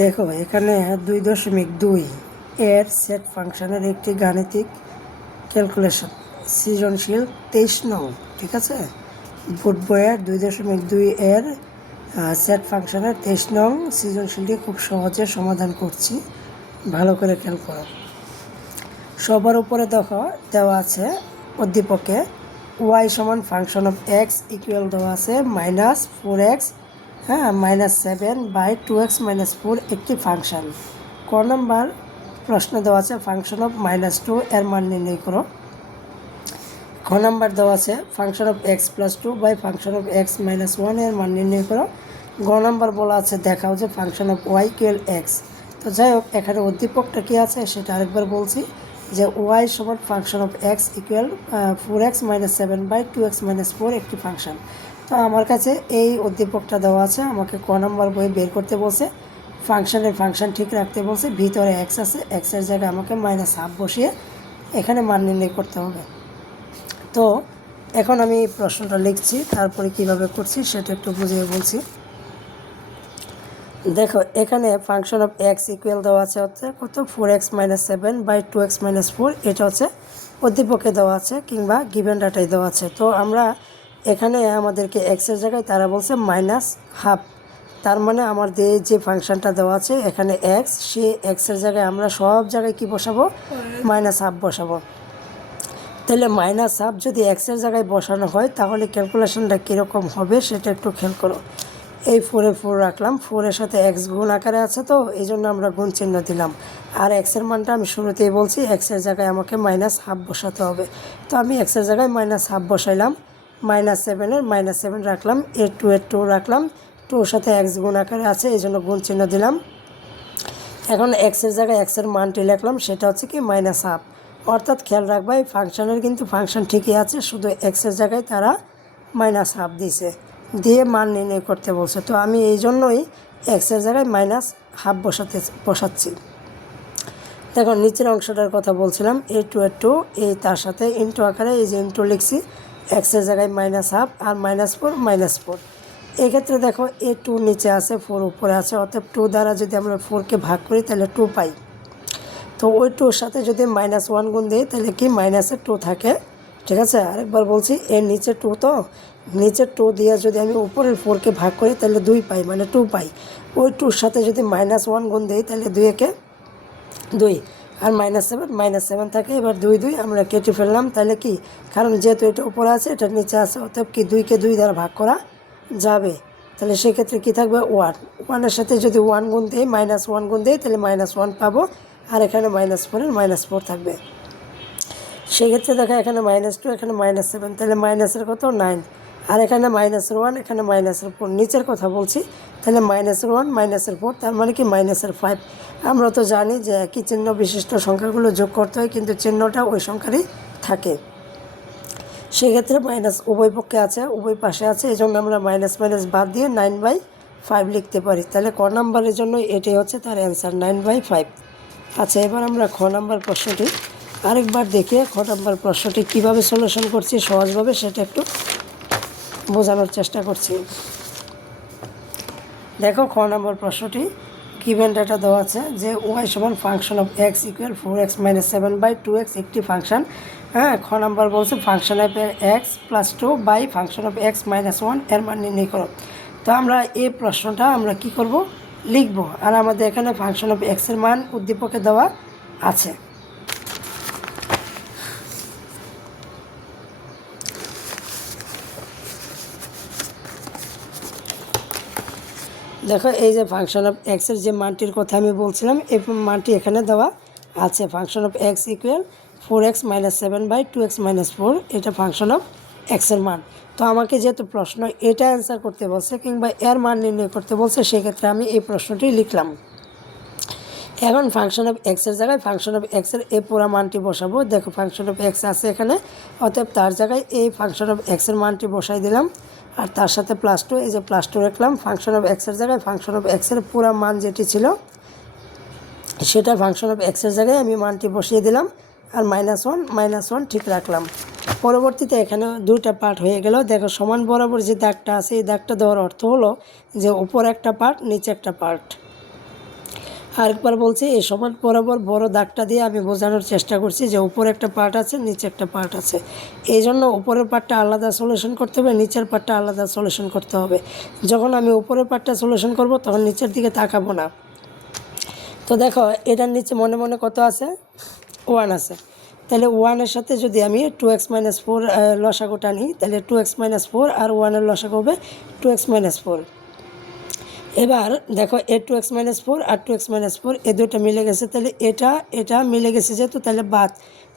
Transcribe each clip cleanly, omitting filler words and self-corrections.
দেখো এখানে 2.2 এর সেট ফাংশনের একটি গাণিতিক ক্যালকুলেশন সৃজনশীল 23 নং। ঠিক আছে, বোর্ড বইয়ের 2.2 এর সেট ফাংশনের 23 নং সৃজনশীলটি খুব সহজে সমাধান করছি। ভালো করে খেয়াল করো। সবার উপরে দেখো দেওয়া আছে উদ্দীপকে y সমান ফাংশন অফ এক্স ইকুয়াল দেওয়া আছে -4x -7/2x-4 একটি ফাংশন। ক নম্বর প্রশ্ন দেওয়া আছে ফাংশন অফ -2 এর মান নির্ণয় করো। খ নম্বর দেওয়া আছে function of x+2 by function of x-1 এর মান নির্ণয় করো। গ নম্বর বলা আছে দেখাও যে function of y equal x। তো যাই হোক, এখানে উদ্দীপকটা কী আছে সেটা আরেকবার বলছি যে y সমান function of x equal 4x - 7/2x-4 একটি ফাংশন। তো আমার কাছে এই উদ্দীপকটা দেওয়া আছে, আমাকে ক নম্বর বই বের করতে বলছে, ফাংশন ঠিক রাখতে বলছে, ভিতরে x আছে, এক্সের জায়গায় আমাকে -1/2 বসিয়ে এখানে মান নির্ণয় করতে হবে। তো এখন আমি প্রশ্নটা লিখছি, তারপরে কিভাবে করছি সেটা একটু বুঝিয়ে বলছি। দেখো এখানে ফাংশন অফ এক্স ইকুয়াল দেওয়া আছে হচ্ছে কত 4x - 7/2x-4, এটা হচ্ছে উদ্দীপকে দেওয়া আছে কিংবা গিভেন ডাটাই দেওয়া আছে। তো আমরা এখানে আমাদেরকে এক্সের জায়গায় তারা বলছে -1/2, তার মানে আমাদের যে ফাংশনটা দেওয়া আছে এখানে এক্স, সে এক্সের জায়গায় আমরা সব জায়গায় কি বসাবো, -1/2 বসাবো। তাহলে -1/2 যদি এক্সের জায়গায় বসানো হয় তাহলে ক্যালকুলেশনটা কীরকম হবে সেটা একটু খেয়াল করো। এই 4 রাখলাম, 4-এর সাথে এক্স গুণ আকারে আছে, তো এই জন্য আমরা গুণ চিহ্ন দিলাম। আর এক্সের মানটা আমি শুরুতেই বলছি এক্সের জায়গায় আমাকে -1/2 বসাতে হবে। তো আমি এক্সের জায়গায় -1/2 বসাইলাম, -7-এর -7 রাখলাম, এর 2 রাখলাম, 2-এর সাথে এক্স গুণ আকারে আছে এই জন্য গুণ চিহ্ন দিলাম। এখন এক্সের জায়গায় এক্সের মানটি লিখলাম, সেটা হচ্ছে কি -1/2। অর্থাৎ খেয়াল রাখবা এই ফাংশনের কিন্তু ফাংশন ঠিকই আছে, শুধু এক্সের জায়গায় তারা -1/2 দিয়েছে, দিয়ে মান নির্ণয় করতে বলছে। তো আমি এই জন্যই এক্সের জায়গায় -1/2 বসাচ্ছি। দেখো নিচের অংশটার কথা বলছিলাম, a2 এই তার সাথে ইন্টু আকারে এই যে ইন্টু লিখছি, এক্সের জায়গায় -1/2 আর -4 এক্ষেত্রে দেখো a2 নিচে আছে, 4 উপরে আছে, অর্থাৎ 2 দ্বারা যদি আমরা 4কে ভাগ করি তাহলে 2 পাই। তো ওই 2-র সাথে যদি -1 গুণ দিই তাহলে কি -2 থাকে। ঠিক আছে, আরেকবার বলছি, এর নিচে 2, তো নিচের 2 দিয়ে যদি আমি উপরের 4কে ভাগ করি তাহলে 2 পাই, মানে 2 পাই। ওই 2-র সাথে যদি -1 গুণ দিই তাহলে 2-একে 2 আর -7 থাকে। এবার 2 আমরা কেটে ফেললাম, তাহলে কি, কারণ যেহেতু এটা উপরে আছে এটা নিচে আছে, অতএব কি 2কে 2 দ্বারা ভাগ করা যাবে। তাহলে সেক্ষেত্রে কী থাকবে, 1-এর সাথে যদি 1 গুণ দিই, -1 গুণ দিই তাহলে -1 পাবো, আর এখানে -4-এর -4 থাকবে। সেক্ষেত্রে দেখো এখানে -2, এখানে -7, তাহলে মাইনাসের কত 9, আর এখানে -1, এখানে -4, নিচের কথা বলছি। তাহলে -1 -4, তার মানে কি -5। আমরা তো জানি যে একই চিহ্ন বিশিষ্ট সংখ্যাগুলো যোগ করতে হয়, কিন্তু চিহ্নটা ওই সংখ্যারই থাকে। সেক্ষেত্রে মাইনাস উভয় পক্ষে আছে, উভয় পাশে আছে, এই জন্য আমরা মাইনাস বাদ দিয়ে 9/5 লিখতে পারি। তাহলে ক নাম্বারের জন্য এটাই হচ্ছে তার অ্যান্সার, 9/5। আচ্ছা, এবার আমরা খ নাম্বার প্রশ্নটি আরেকবার দেখে খ নাম্বার প্রশ্নটি কীভাবে সলিউশন করছি সহজভাবে সেটা একটু বোঝানোর চেষ্টা করছি। দেখো খ নম্বর প্রশ্নটি গিভেন ডাটা দেওয়া আছে যে y সমান function of x equal 4x - 7/2x একটি ফাংশন। খ নাম্বার বলছে function of x+2 by function of x-1 এর মান নির্ণয় করো। তো আমরা এই প্রশ্নটা আমরা কি করব, লিখব, আর আমাদের এখানে ফাংশন অফ এক্সের মান উদ্দীপকে দেওয়া আছে। দেখো এই যে ফাংশন অফ এক্সের যে মানটির কথা আমি বলছিলাম, এই মানটি এখানে দেওয়া আছে, function of x equal 4x - 7/2x-4, এটা ফাংশন অফ এক্সের মান। তো আমাকে যেহেতু প্রশ্ন এটা অ্যান্সার করতে বলছে কিংবা এর মান নির্ণয় করতে বলছে, সেক্ষেত্রে আমি এই প্রশ্নটি লিখলাম। এখন ফাংশন অফ এক্সের জায়গায় ফাংশন অফ এক্সের এই পুরো মানটি বসাবো। দেখো ফাংশন অফ এক্স আছে এখানে, অতএব তার জায়গায় এই ফাংশন অফ এক্সের মানটি বসাই দিলাম, আর তার সাথে +2, এই যে +2 রাখলাম। ফাংশন অফ এক্সের জায়গায় ফাংশন অফ এক্সের পুরো মান যেটি ছিল সেটা ফাংশন অফ এক্সের জায়গায় আমি মানটি বসিয়ে দিলাম, আর -1 ঠিক রাখলাম। পরবর্তীতে এখানে দুইটা পার্ট হয়ে গেল। দেখো সমান বরাবর যে দাগটা আছে এই দাগটা দেওয়ার অর্থ হলো যে উপর একটা পার্ট নিচে একটা পার্ট। আরেকবার বলছি, এই সমান বরাবর বড় দাগটা দিয়ে আমি বোঝানোর চেষ্টা করছি যে উপরে একটা পার্ট আছে, নিচে একটা পার্ট আছে। এই জন্য উপরের পার্টটা আলাদা সলিউশন করতে হবে, নিচের পার্টটা আলাদা সলিউশন করতে হবে। যখন আমি উপরের পার্টটা সলিউশন করব তখন নিচের দিকে তাকাবো না। তো দেখো এটার নিচে মনে মনে কত আছে, 1 আছে। তাহলে 1-এর সাথে যদি আমি 2x - 4 লসাগুটা নিই, তাহলে 2x - 4 আর 1-এর লসাগু হবে 2x - 4। এবার দেখো এ 2x - 4 আর 2x - 4 এ দুটো মিলে গেছে, তাহলে এটা মিলে গেছে যেহেতু, তাহলে বাদ।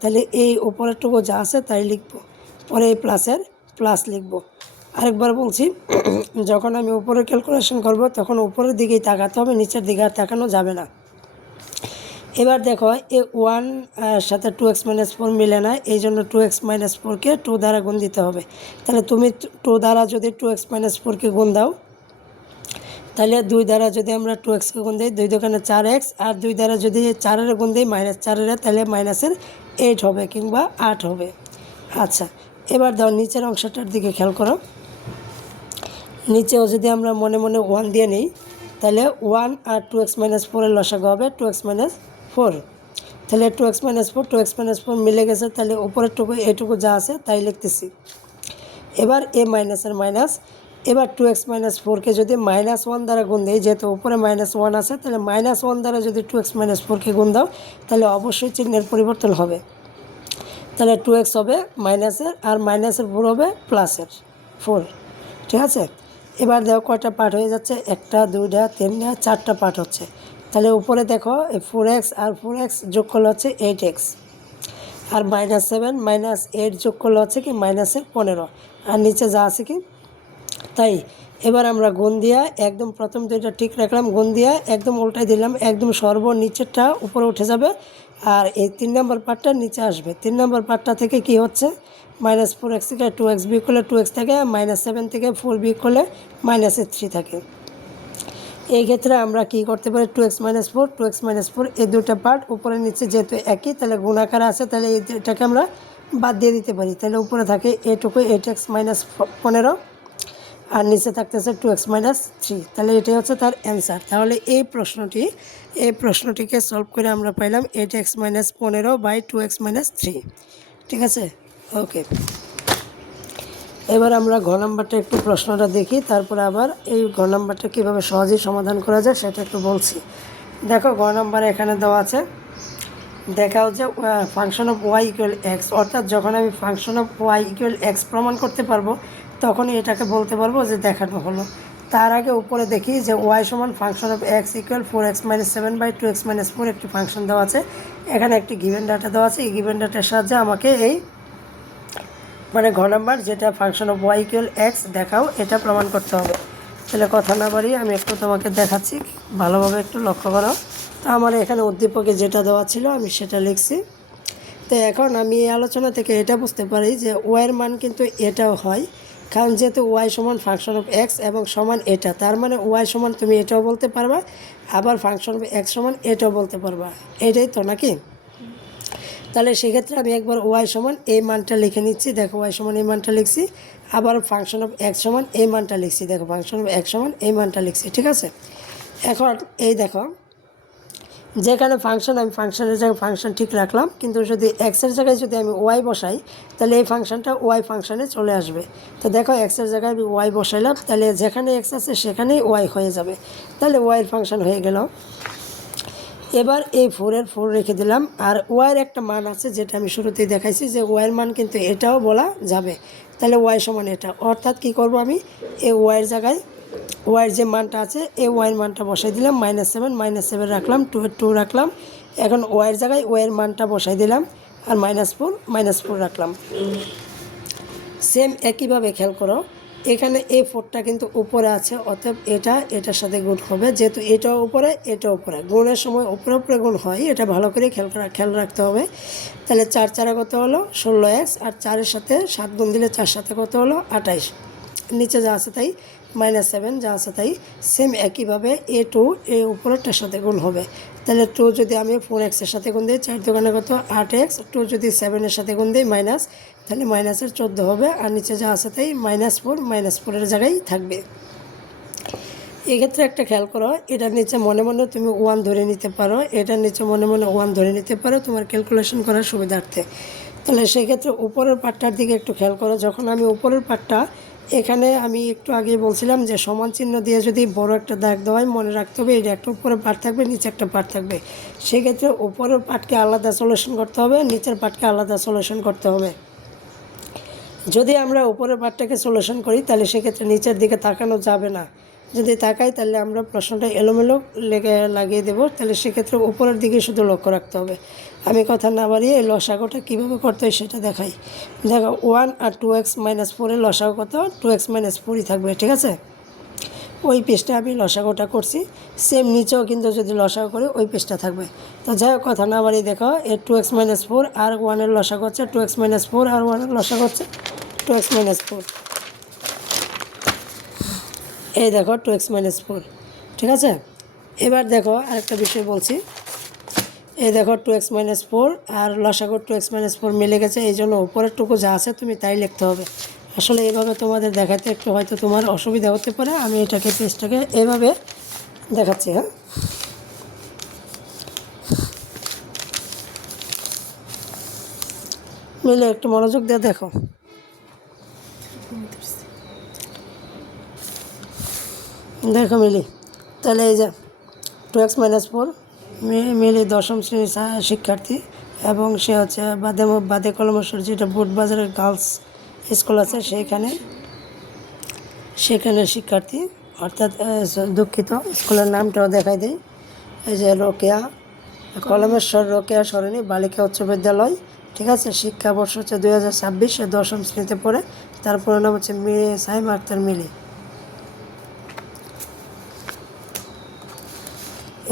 তাহলে এই উপরেরটুকু যা আছে তাই লিখবো, পরে এই প্লাসের প্লাস লিখবো। আরেকবার বলছি, যখন আমি উপরের ক্যালকুলেশন করব তখন উপরের দিকেই তাকাতে হবে, নিচের দিকে আর তাকানো যাবে না। এবার দেখো এ 1 সাথে 2x - 4 মিলে না, এই জন্য 2x - 4কে 2 দ্বারা গুণ দিতে হবে। তাহলে তুমি 2 দ্বারা যদি 2x - 4কে গুণ দাও, তাহলে 2 দ্বারা যদি আমরা 2xকে গুণ দিই, 2 দোকানে 4x, আর 2 দ্বারা যদি 4-এর গুণ দিই -4-এর, তাহলে মাইনাসের 8 হবে কিংবা 8 হবে। আচ্ছা, এবার দাও নিচের অংশটার দিকে খেয়াল করো। নিচেও যদি আমরা মনে মনে 1 দিয়ে নিই, তাহলে 1 আর 2x - 4-এর লসাগু হবে 2x - 4। তাহলে 2x - 4 2x - 4 মিলে গেছে, তাহলে উপরেরটুকু এটুকু যা আছে তাই লিখতেছি। এবার এ মাইনাসের মাইনাস, এবার 2x - 4কে যদি -1 দ্বারা গুণ দিই, যেহেতু উপরে -1 আছে, তাহলে -1 দ্বারা যদি 2x - 4কে গুণ দাও, তাহলে অবশ্যই চিহ্নের পরিবর্তন হবে। তাহলে 2x হবে মাইনাসের, আর -4 হবে প্লাসের 4। ঠিক আছে, এবার দেখো কয়টা পার্ট হয়ে যাচ্ছে, 1টা 2টা 3টা 4টা পার্ট হচ্ছে। তাহলে উপরে দেখো 4x আর 4x যোগ করলে হচ্ছে 8x, আর -7 -8 যোগ করলে হচ্ছে কি -15, আর নিচে যা আছে কি তাই। এবার আমরা গুণ দিয়া একদম প্রথম দুইটা ঠিক রাখলাম, গুণ দিয়া একদম উল্টাই দিলাম, একদম সর্বনিচেরটা উপরে উঠে যাবে, আর এই 3 নম্বর পার্টটা নিচে আসবে। 3 নম্বর পার্টটা থেকে কি হচ্ছে, -4x থেকে 2x বিয়োগ করলে 2x থাকে, -7 থেকে 4 বিয়োগ করলে -3 থাকে। এই ক্ষেত্রে আমরা কি করতে পারি, 2x - 4 2x - 4 এই দুটো পার্ট উপরে নিচে যেহেতু একই, তাহলে গুণাকার আছে, তাহলে এটাকে আমরা বাদ দিয়ে দিতে পারি। তাহলে উপরে থাকে এটুকু 8x - 15, আর নিচে থাকতেছে 2x - 3। তাহলে এটাই হচ্ছে তার অ্যান্সার। তাহলে এই প্রশ্নটিকে সলভ করে আমরা পাইলাম 8x - 15 / 2x - 3। ঠিক আছে, ওকে। এবার আমরা ঘ নাম্বারটা একটু প্রশ্নটা দেখি, তারপরে আবার এই ঘ নাম্বারটা কীভাবে সহজেই সমাধান করা যায় সেটা একটু বলছি। দেখো ঘ নাম্বারে এখানে দেওয়া আছে, দেখা হচ্ছে function of y equal x, অর্থাৎ যখন আমি function of y equal x প্রমাণ করতে পারবো তখনই এটাকে বলতে পারবো যে দেখানো হলো। তার আগে উপরে দেখি যে ওয়াই সমান function of x equal 4x - 7 / 2x - 4 একটি ফাংশন দেওয়া আছে। এখানে একটি গিভেন ডাটা দেওয়া আছে, এই গিভেন ডাটার সাহায্যে আমাকে এই মানে ঘ নাম্বার যেটা function of y equal x দেখাও, এটা প্রমাণ করতে হবে। তাহলে কথা না বাড়িয়ে আমি একটু তোমাকে দেখাচ্ছি, ভালোভাবে একটু লক্ষ্য করো। তো আমার এখানে উদ্দীপকে যেটা দেওয়া ছিল আমি সেটা লিখছি। তো এখন আমি এই আলোচনা থেকে এটা বুঝতে পারি যে ওয়াইয়ের মান কিন্তু এটাও হয়, কারণ যেহেতু ওয়াই সমান ফাংশন অফ এক্স এবং সমান এটা, তার মানে ওয়াই সমান তুমি এটাও বলতে পারবা, আবার ফাংশন অফ এক্স সমান এটাও বলতে পারবা, এটাই তো নাকি। তাহলে সেক্ষেত্রে আমি একবার ওয়াই সমান এই মানটা লিখে নিচ্ছি, দেখো ওয়াই সমান এই মানটা লিখছি, আবার ফাংশন অফ এক্স সমান এই মানটা লিখছি, দেখো ফাংশন অফ এক্স সমান এই মানটা লিখছি। ঠিক আছে, এখন এই দেখো যেখানে ফাংশন, আমি ফাংশনের জায়গায় ফাংশন ঠিক রাখলাম, কিন্তু যদি এক্সের জায়গায় যদি আমি ওয়াই বসাই, তাহলে এই ফাংশনটা ওয়াই ফাংশনে চলে আসবে। তো দেখো এক্সের জায়গায় আমি ওয়াই বসাইলাম, তাহলে যেখানে এক্স আছে সেখানেই ওয়াই হয়ে যাবে, তাহলে ওয়াইয়ের ফাংশন হয়ে গেল। এবার এই 4-এর 4 রেখে দিলাম, আর ওয়াইয়ের একটা মান আছে যেটা আমি শুরুতেই দেখাইছি যে ওয়াইয়ের মান কিন্তু এটাও বলা যাবে। তাহলে ওয়াই সমান এটা, অর্থাৎ কি করব, আমি এই ওয়াইয়ের জায়গায় ওয়াইয়ের যে মানটা আছে এই ওয়াইয়ের মানটা বসাই দিলাম, -7 রাখলাম, 2 রাখলাম। এখন ওয়াইয়ের জায়গায় ওয়াইয়ের মানটা বসাই দিলাম, আর -4 রাখলাম। সেম একইভাবে খেয়াল করো, এখানে এই 4টা কিন্তু উপরে আছে, অতএব এটার সাথে গুণ হবে, যেহেতু এটাও উপরে এটাও উপরে, গুণের সময় উপরে উপরে গুণ হয়, এটা ভালো করে খেয়াল রাখতে হবে। তাহলে 4 4 কত হলো 16x, আর 4-এর সাথে 7 গুণ দিলে 4 7 কত হলো 28, নিচে যা আছে তাই, -7 যা আছে তাই। সেম একইভাবে A2 এই উপরেরটার সাথে গুণ হবে। তাহলে 2 যদি আমি 4x-এর সাথে গুণ দিই, 4 দোকানে কত 8x, 2 যদি 7-এর সাথে গুণ দিই মাইনাস, তাহলে মাইনাসের 14 হবে, আর নিচে যা আছে তাই -4 -4-এর জায়গায় থাকবে। এক্ষেত্রে একটা খেয়াল করো, এটার নিচে মনে মনে তুমি 1 ধরে নিতে পারো, এটার নিচে মনে মনে 1 ধরে নিতে পারো তোমার ক্যালকুলেশন করার সুবিধার্থে। তাহলে সেক্ষেত্রে উপরের পার্টটার দিকে একটু খেয়াল করো। যখন আমি উপরের পার্টটা, এখানে আমি একটু আগেই বলছিলাম যে সমান চিহ্ন দিয়ে যদি বড় একটা দাগ দেওয়া হয়, মনে রাখতে হবে এটা একটা উপরের পার্ট থাকবে, নিচে একটা পার্ট থাকবে। সেক্ষেত্রে উপরের পার্টকে আলাদা সলিউশন করতে হবে, নিচের পার্টকে আলাদা সলিউশন করতে হবে। যদি আমরা উপরের পার্টটাকে সলিউশন করি তাহলে সেক্ষেত্রে নিচের দিকে তাকানো যাবে না। যদি তাকাই তাহলে আমরা প্রশ্নটা এলোমেলো লাগিয়ে দেবো। তাহলে সেক্ষেত্রে উপরের দিকে শুধু লক্ষ্য রাখতে হবে। আমি কথা না বাড়িয়ে এই লসাগুটা কীভাবে করতে হয় সেটা দেখাই। দেখো 1 আর 2x - 4 এর লসাগু কত? 2x - 4ই থাকবে, ঠিক আছে। ওই পেজটা আমি লসাগুটা করছি, সেম নিচেও কিন্তু যদি লসাগু করি ওই পেজটা থাকবে। তো যাই হোক, কথা না বাড়িয়ে দেখো, এর 2x - 4 আর 1 এর লসাগু হচ্ছে 2x - 4 আর 1 এর লসাগু হচ্ছে 2x - 4। এই দেখো 2x - 4, ঠিক আছে। এবার দেখো আরেকটা বিষয় বলছি। এই দেখো 2x - 4 আর লসাগু 2x - 4 মিলে গেছে, এই জন্য উপরের টুকু যা আছে তুমি তাই লিখতে হবে। আসলে এইভাবে তোমাদের দেখাতে একটু হয়তো তোমার অসুবিধা হতে পারে, আমি এটাকে পেজটাকে এভাবে দেখাচ্ছি। হ্যাঁ, মিলে একটু মনোযোগ দিয়ে দেখো। দেখো মিলি, তাহলে এই যে 2x - 4, মিলি 10ম শ্রেণীর শিক্ষার্থী এবং সে হচ্ছে বাদে কলমেশ্বর, যেটা বুটবাজারের গার্লস স্কুল আছে সেখানে শিক্ষার্থী, অর্থাৎ দুঃখিত স্কুলের নামটাও দেখাই দেয়। এই যে রোকেয়া, কলমেশ্বর রোকেয়া সরণি বালিকা উচ্চ বিদ্যালয়, ঠিক আছে। শিক্ষাবর্ষ হচ্ছে 2026, 10ম শ্রেণীতে পড়ে। তার পুরো নাম হচ্ছে সাইমা আক্তার মিলি।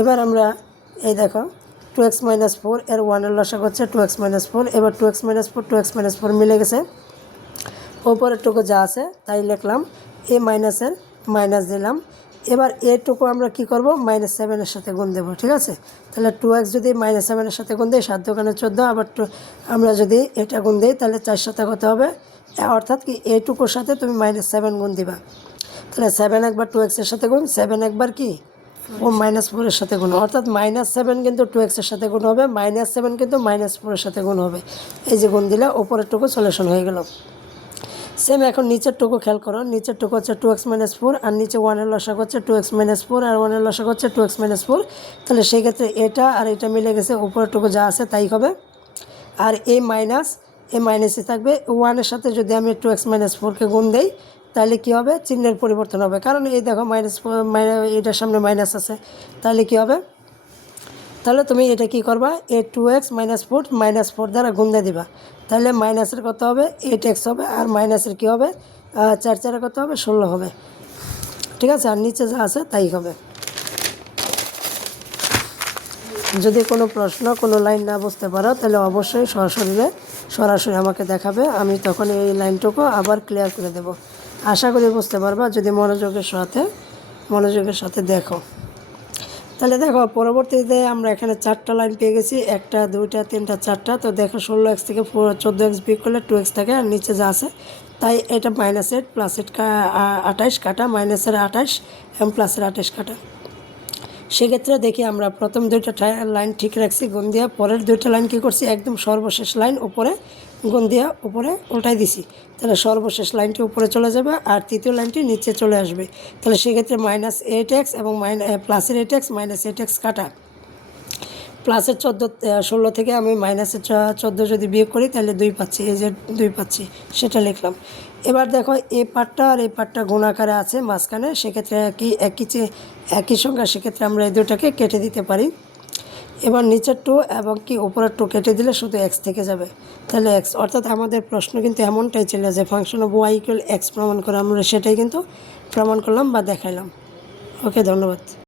এবার আমরা এই দেখো 2x - 4 এর 1 এর লসাগু হচ্ছে 2x - 4। এবার 2x - 4 2x - 4 মিলে গেছে, ওপরের টুকু যা আছে তাই লিখলাম, এ মাইনাসের মাইনাস দিলাম। এবার এটুকু আমরা কি করব, -7 এর সাথে গুণ দেবো, ঠিক আছে। তাহলে 2x যদি -7 এর সাথে গুণ দিই 7 দোকানে 14, আবার আমরা যদি এটা গুণ দিই তাহলে 4 সাথে কত হবে, অর্থাৎ কি এটুকুর সাথে তুমি -7 গুণ দিবা। তাহলে 7 একবার 2x এর সাথে গুণ, 7 একবার কি ও -4 এর সাথে গুণ, অর্থাৎ -7 কিন্তু 2x এর সাথে গুণ হবে, -7 কিন্তু -4 এর সাথে গুণ হবে। এই যে গুণ দিলে ওপরের টুকু সলিউশন হয়ে গেল। সেম এখন নিচের টুকু খেয়াল করো, নিচের টুকু হচ্ছে 2x - 4 আর নিচে 1 এর লসাগু হচ্ছে 2x - 4 আর 1 এর লসাগু হচ্ছে 2x - 4। তাহলে সেই ক্ষেত্রে এটা আর এটা মিলে গেছে, উপরের টুকু যা আছে তাই হবে। আর এই মাইনাসই থাকবে। 1 এর সাথে যদি আমি 2x - 4কে গুণ দেই তাহলে কী হবে, চিহ্নের পরিবর্তন হবে, কারণ এই দেখো এটার সামনে মাইনাস আছে। তাহলে কী হবে, তাহলে তুমি এটা কি করবা, এ 2x - 4 -4 দ্বারা গুণ দিয়ে দিবা। তাহলে মাইনাসের কত হবে, 8x হবে, আর মাইনাসের কী হবে, 4 4 কত হবে, 16 হবে, ঠিক আছে। আর নিচে যা আছে তাই হবে। যদি কোনো প্রশ্ন, কোনো লাইন না বুঝতে পারো তাহলে অবশ্যই সরাসরি আমাকে দেখাবে, আমি তখন এই লাইনটুকু আবার ক্লিয়ার করে দেব। আশা করি বুঝতে পারবা যদি মনোযোগের সাথে দেখো। তাহলে দেখো পরবর্তীতে আমরা এখানে 4টা লাইন পেয়ে গেছি, 1টা 2টা 3টা 4টা। তো দেখো 16x থেকে 14x বিয়োগ করলে 2x থাকে, আর নিচে যা আছে তাই এটা -8 +8 28 কাটা, -এর 28 এবং +এর 28 কাটা। সেক্ষেত্রে দেখি আমরা প্রথম 2টা লাইন ঠিক রাখছি গুণ দিয়া, পরের 2টা লাইন কী করছি, একদম সর্বশেষ লাইন উপরে গুণ দিয়া উপরে উল্টাই দিছি। তাহলে সর্বশেষ লাইনটি উপরে চলে যাবে আর তৃতীয় লাইনটি নিচে চলে আসবে। তাহলে সেক্ষেত্রে -8x এবং +এর 8x -8x কাটা, +এর 16 থেকে আমি -14 যদি বিয়োগ করি তাহলে 2 পাচ্ছি, এই যে 2 পাচ্ছি সেটা লিখলাম। এবার দেখো এই পার্টটা আর এই পার্টটা গুণ আকারে আছে মাঝখানে, সেক্ষেত্রে একই সংখ্যা, সেক্ষেত্রে আমরা এই দুটাকে কেটে দিতে পারি। এবার নিচের 2 এবং কি উপরের 2 কেটে দিলে শুধু x থেকে যাবে। তাহলে x, অর্থাৎ আমাদের প্রশ্ন কিন্তু এমনটাই ছিল যে ফাংশন অফ y = x প্রমাণ করে, আমরা সেটাই কিন্তু প্রমাণ করলাম বা দেখাইলাম। ওকে, ধন্যবাদ।